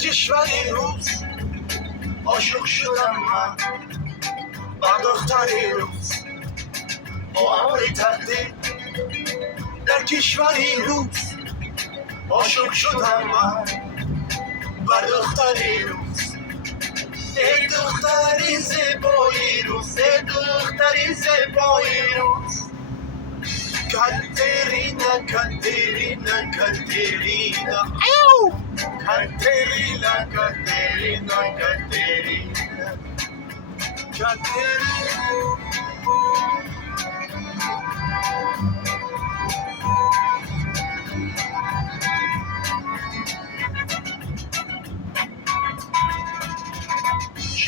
کشوری روز عاشق شدم من با دختری روز با امر تقدیر در کشوری روز عاشق شدم من با دختری روز ای دختری زیبایی روز ای دختری زیبایی روز Katerina, Katerina, Katerina. Ow! Katerina, Katerina, Katerina. Katerina.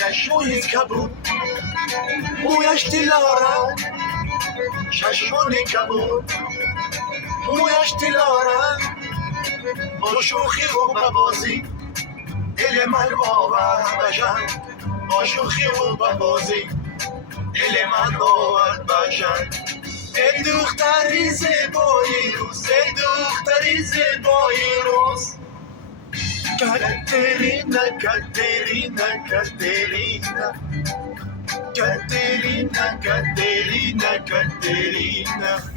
چشمونی کبود مویش دلارم چشمونی کبود مویش دلارم با شوخی و ببازی دل من باور بشن با شوخی و ببازی دل من باور بشن ای دختری زیبایی روز ای دختری زیبایی روز Caterina, Caterina, Caterina, Caterina, Caterina, Caterina.